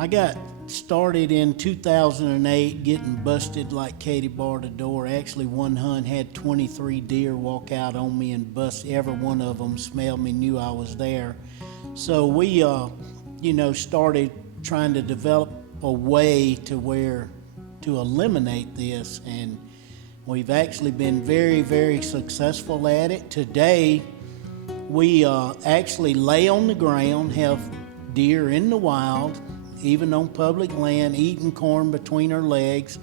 I got started in 2008 getting busted like Katie barred the door. Actually, one hunt had 23 deer walk out on me and bust. Every one of them smelled me, knew I was there. So we, started trying to develop a way to eliminate this, and we've actually been very, very successful at it. Today, we actually lay on the ground, have deer in the wild, even on public land, eating corn between our legs.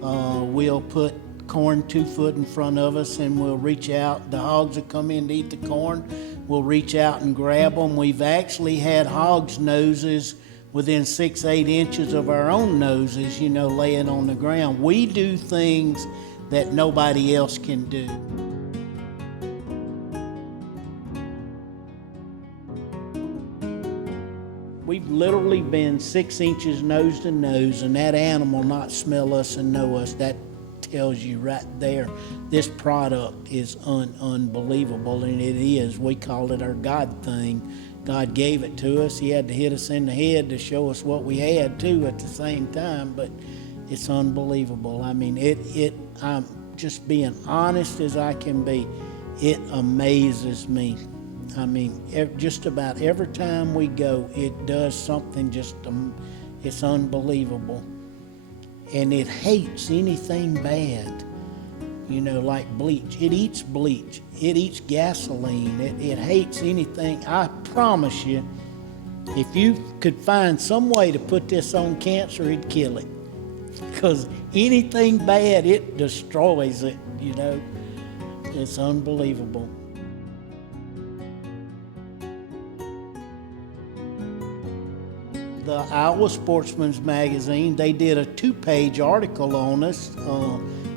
We'll put corn 2 foot in front of us and we'll reach out. The hogs will come in to eat the corn. We'll reach out and grab them. We've actually had hogs' noses within 6-8 inches of our own noses, laying on the ground. We do things that nobody else can do. We've literally been 6 inches nose to nose, and that animal not smell us and know us. That tells you right there, this product is unbelievable, and it is. We call it our God thing. God gave it to us. He had to hit us in the head to show us what we had too at the same time, but it's unbelievable. I mean, I'm just being honest as I can be. It amazes me. I mean, just about every time we go, it does something it's unbelievable. And it hates anything bad, like bleach. It eats bleach. It eats gasoline. It hates anything. I promise you, if you could find some way to put this on cancer, it'd kill it. Because anything bad, it destroys it, It's unbelievable. The Iowa Sportsman's Magazine, they did a 2-page article on us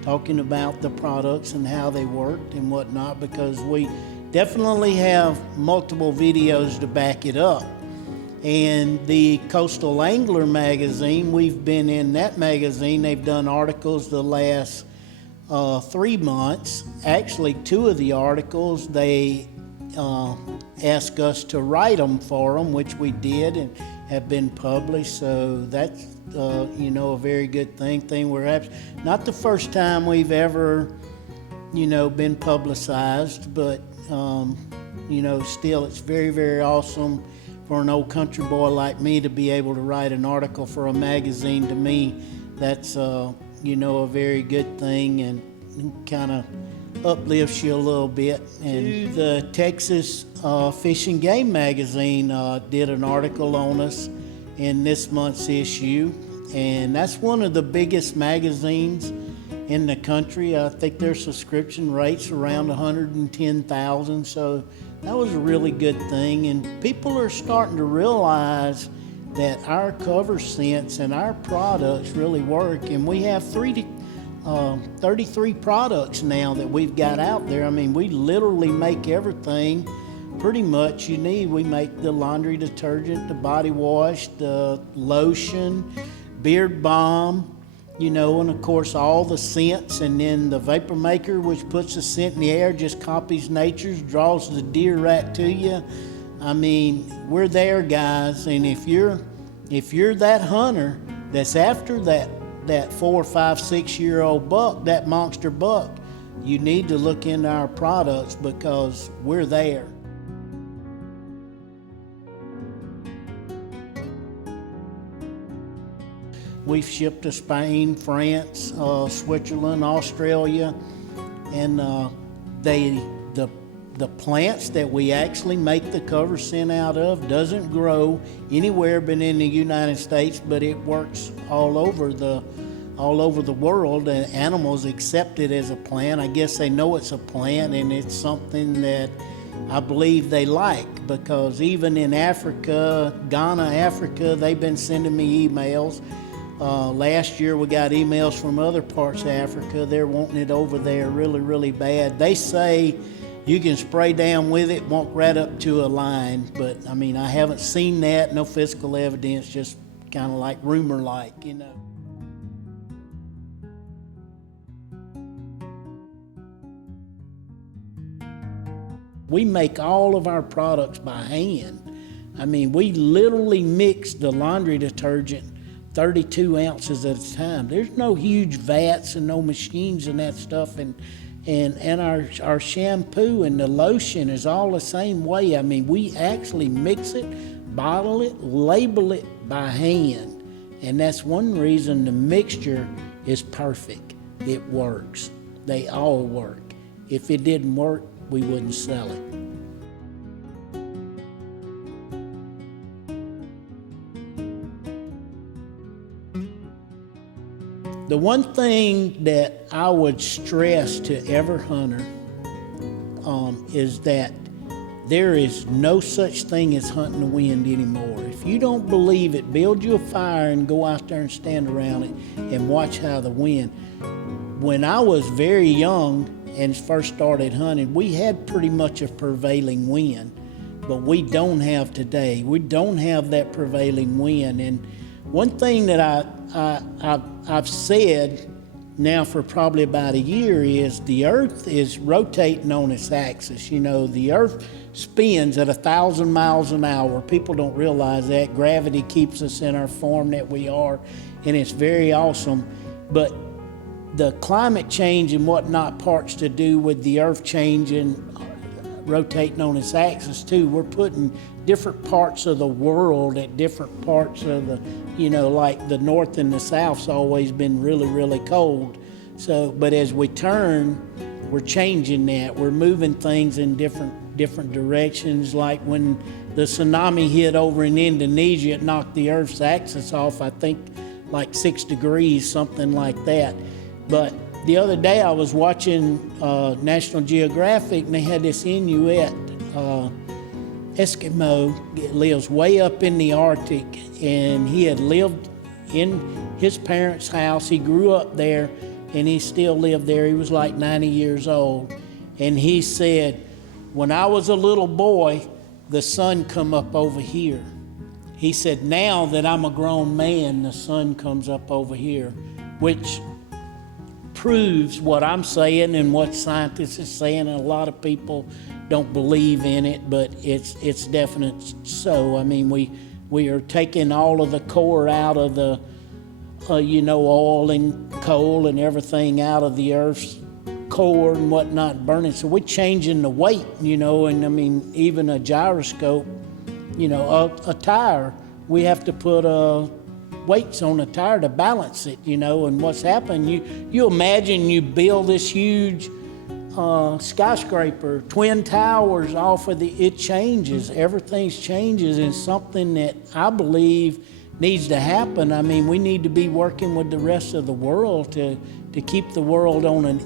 talking about the products and how they worked and whatnot, because we definitely have multiple videos to back it up. And the Coastal Angler Magazine, we've been in that magazine. They've done articles the last 3 months. Actually, 2 of the articles, they asked us to write them for them, which we did and have been published. So that's, a very good thing. We're not the first time we've ever, been publicized, but, still it's very, very awesome for an old country boy like me to be able to write an article for a magazine. To me, that's, a very good thing, and kind of uplifts you a little bit. And the Texas Fish and Game Magazine did an article on us in this month's issue, and that's one of the biggest magazines in the country. I think their subscription rate's around 110,000, so that was a really good thing. And people are starting to realize that our cover scents and our products really work, and we have 33 products now that we've got out there. I mean, we literally make everything pretty much you need. We make the laundry detergent, the body wash, the lotion, beard balm, and of course all the scents, and then the vapor maker, which puts the scent in the air, just copies nature's, draws the deer right to you. I mean, we're there, guys, and if you're that hunter that's after that 4, 5, 6-year-old buck, that monster buck, you need to look into our products because we're there. We've shipped to Spain, France, Switzerland, Australia, and the plants that we actually make the cover scent out of doesn't grow anywhere but in the United States, but it works all over the world. And animals accept it as a plant. I guess they know it's a plant, and it's something that I believe they like, because even in Africa, Ghana, Africa, they've been sending me emails. Last year we got emails from other parts of Africa. They're wanting it over there really, really bad. They say you can spray down with it, walk right up to a line, but I mean, I haven't seen that, no physical evidence, just kind of like rumor-like, We make all of our products by hand. I mean, we literally mix the laundry detergent 32 ounces at a time. There's no huge vats and no machines and that stuff. And our shampoo and the lotion is all the same way. I mean, we actually mix it, bottle it, label it by hand. And that's one reason the mixture is perfect. It works. They all work. If it didn't work, we wouldn't sell it. The one thing that I would stress to every hunter is that there is no such thing as hunting the wind anymore. If you don't believe it, build you a fire and go out there and stand around it and watch how the wind. When I was very young and first started hunting, we had pretty much a prevailing wind, but we don't have today. We don't have that prevailing wind. And one thing that I've said now for probably about a year is the earth is rotating on its axis. You know, the earth spins at 1,000 miles an hour. People don't realize that. Gravity keeps us in our form that we are, and it's very awesome. But the climate change and whatnot parts to do with the earth changing, rotating on its axis too. We're putting different parts of the world at different parts of the, you know, like the north and the south's always been really, really cold. So, but as we turn, we're changing that. We're moving things in different directions. Like when the tsunami hit over in Indonesia, it knocked the earth's axis off, I think like 6 degrees, something like that. But the other day I was watching National Geographic, and they had this Inuit Eskimo that lives way up in the Arctic, and he had lived in his parents' house. He grew up there, and he still lived there. He was like 90 years old. And he said, when I was a little boy, the sun come up over here. He said, now that I'm a grown man, the sun comes up over here, which proves what I'm saying and what scientists are saying, and a lot of people don't believe in it, but it's definite so. I mean, we are taking all of the core out of the, oil and coal and everything out of the earth's core and whatnot, burning. So we're changing the weight, and I mean, even a gyroscope, a tire, we have to put weights on the tire to balance it, and what's happened, you imagine you build this huge skyscraper, twin towers off of it changes, everything changes, and something that I believe needs to happen. I mean, we need to be working with the rest of the world to keep the world on an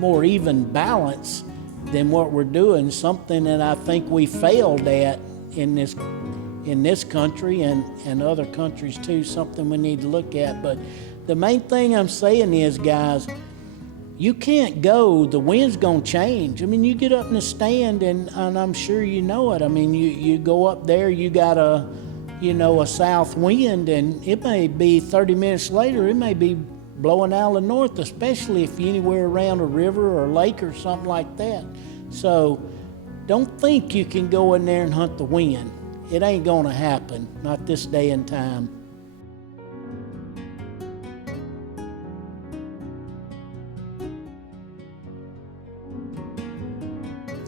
more even balance than what we're doing, something that I think we failed at in this country and other countries too, something we need to look at. But the main thing I'm saying is, guys, you can't go, the wind's gonna change. I mean, you get up in the stand and I'm sure you know it. I mean, you go up there, you got a south wind, and it may be 30 minutes later, it may be blowing out of the north, especially if you're anywhere around a river or a lake or something like that. So don't think you can go in there and hunt the wind. It ain't gonna happen, not this day and time.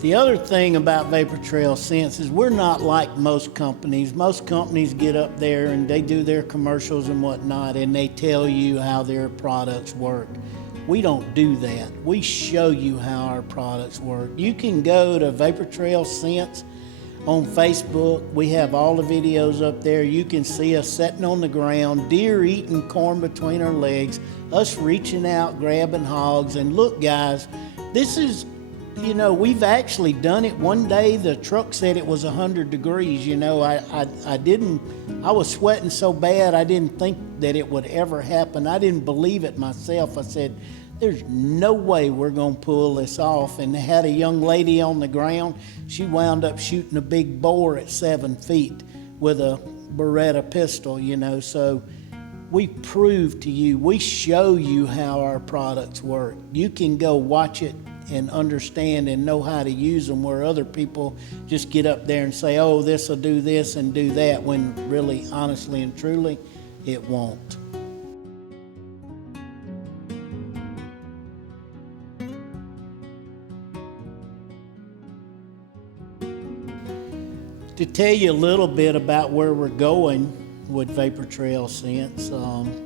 The other thing about Vapor Trail Scents is we're not like most companies. Most companies get up there and they do their commercials and whatnot, and they tell you how their products work. We don't do that. We show you how our products work. You can go to Vapor Trail Scents on Facebook. We have all the videos up there. You can see us sitting on the ground, deer eating corn between our legs, us reaching out, grabbing hogs. And look, guys, this is, we've actually done it. One day the truck said it was 100 degrees. I was sweating so bad I didn't think that it would ever happen. I didn't believe it myself. I said, there's no way we're gonna pull this off. And they had a young lady on the ground. She wound up shooting a big boar at 7 feet with a Beretta pistol, So we prove to you, we show you how our products work. You can go watch it and understand and know how to use them, where other people just get up there and say, oh, this will do this and do that, when really, honestly and truly, it won't. To tell you a little bit about where we're going with Vapor Trail Scents,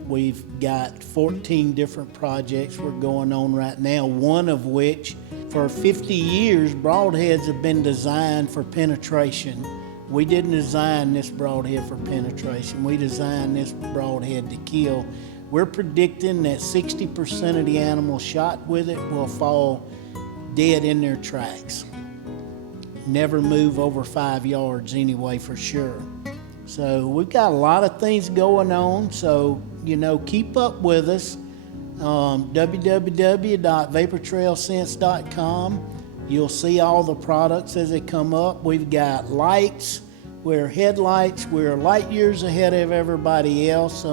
we've got 14 different projects we're going on right now, one of which, for 50 years, broadheads have been designed for penetration. We didn't design this broadhead for penetration. We designed this broadhead to kill. We're predicting that 60% of the animals shot with it will fall dead in their tracks. Never move over 5 yards anyway, for sure. So we've got a lot of things going on, so keep up with us. www.vaportrailscents.com. You'll see all the products as they come up. We've got lights, we're headlights, we're light years ahead of everybody else.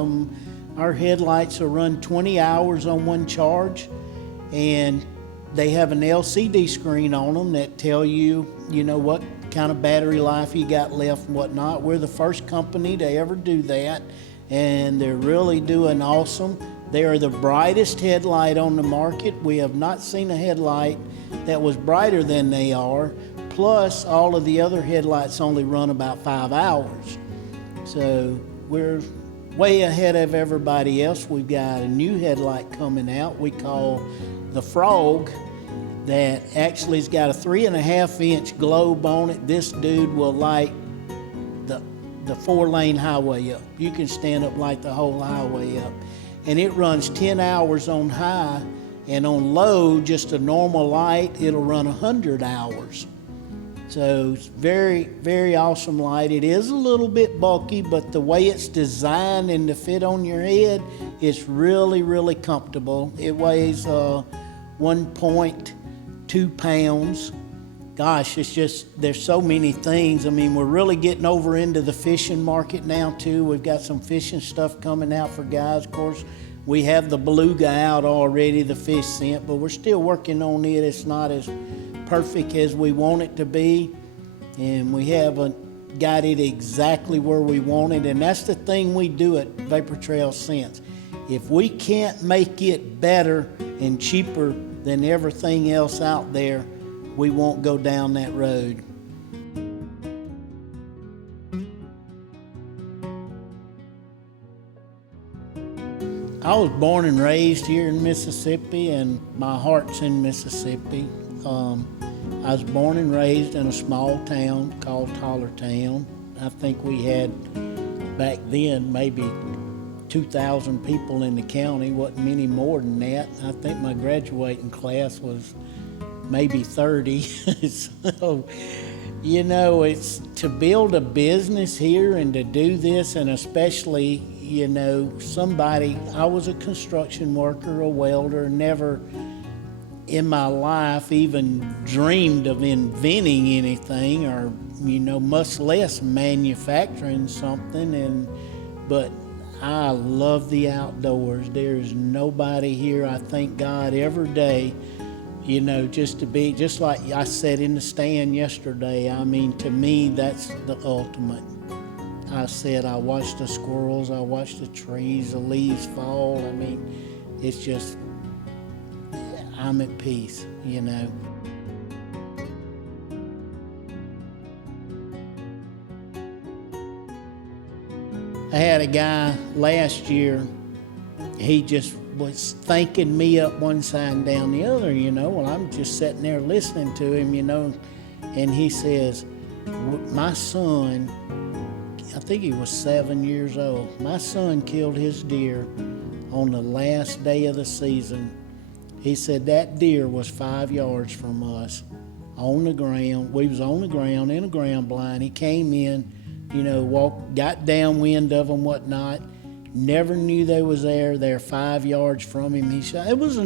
Our headlights will run 20 hours on one charge, and they have an LCD screen on them that tell you, what kind of battery life you got left and whatnot. We're the first company to ever do that, and they're really doing awesome. They are the brightest headlight on the market. We have not seen a headlight that was brighter than they are. Plus, all of the other headlights only run about 5 hours. So we're way ahead of everybody else. We've got a new headlight coming out we call the Frog, that actually has got a 3.5-inch globe on it. This dude will light the 4-lane highway up. You can stand up, light the whole highway up. And it runs 10 hours on high, and on low, just a normal light, it'll run 100 hours. So it's very, very awesome light. It is a little bit bulky, but the way it's designed and to fit on your head, it's really, really comfortable. It weighs 1.2 pounds. Gosh, it's just, there's so many things. I mean, we're really getting over into the fishing market now too. We've got some fishing stuff coming out for guys. Of course, we have the beluga out already, the fish scent, but we're still working on it. It's not as perfect as we want it to be, and we haven't got it exactly where we want it. And that's the thing we do at Vapor Trail Scents. If we can't make it better and cheaper than everything else out there, we won't go down that road. I was born and raised here in Mississippi, and my heart's in Mississippi. I was born and raised in a small town called Tollertown. I think we had back then maybe 2,000 people in the county, wasn't many more than that. I think my graduating class was maybe 30. So, it's to build a business here and to do this, and especially, somebody, I was a construction worker, a welder, never in my life even dreamed of inventing anything or, much less manufacturing something. But I love the outdoors. There's nobody here, I thank God every day, just to be, just like I said in the stand yesterday, I mean, to me, that's the ultimate. I said, I watch the squirrels, I watch the trees, the leaves fall. I mean, it's just, I'm at peace, I had a guy last year, he just was thanking me up one side and down the other, Well, I'm just sitting there listening to him, and he says, my son, I think he was 7 years old, my son killed his deer on the last day of the season. He said that deer was 5 yards from us on the ground. We was on the ground in a ground blind. He came in, got downwind of them, whatnot. Never knew they was there. They're 5 yards from him. He said it was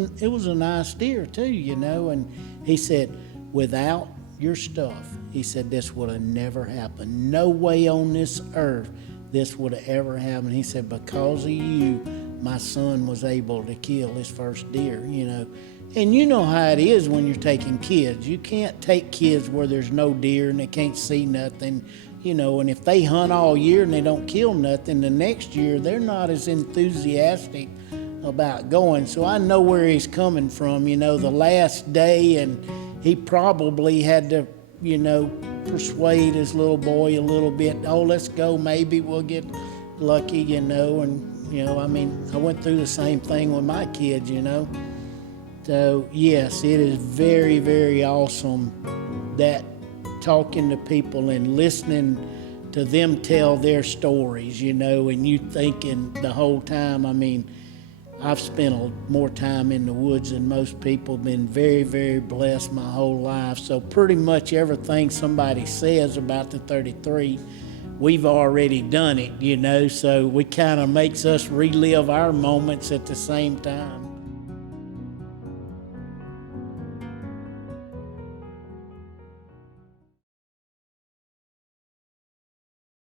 a nice deer too, And he said, without your stuff, he said, this would have never happened. No way on this earth this would have ever happened. He said, because of you, my son was able to kill his first deer. And you know how it is when you're taking kids. You can't take kids where there's no deer and they can't see nothing, you know, and if they hunt all year and they don't kill nothing, the next year they're not as enthusiastic about going. So I know where he's coming from, you know, the last day, and he probably had to, you know, persuade his little boy a little bit. Oh, let's go, maybe we'll get lucky, you know. And, you know, I mean, I went through the same thing with my kids, you know. So, yes, it is very, very awesome that talking to people and listening to them tell their stories, you know, and you thinking the whole time, I mean, I've spent more time in the woods than most people, been very, very blessed my whole life. So pretty much everything somebody says about the 33, we've already done it, you know, so it kind of makes us relive our moments at the same time.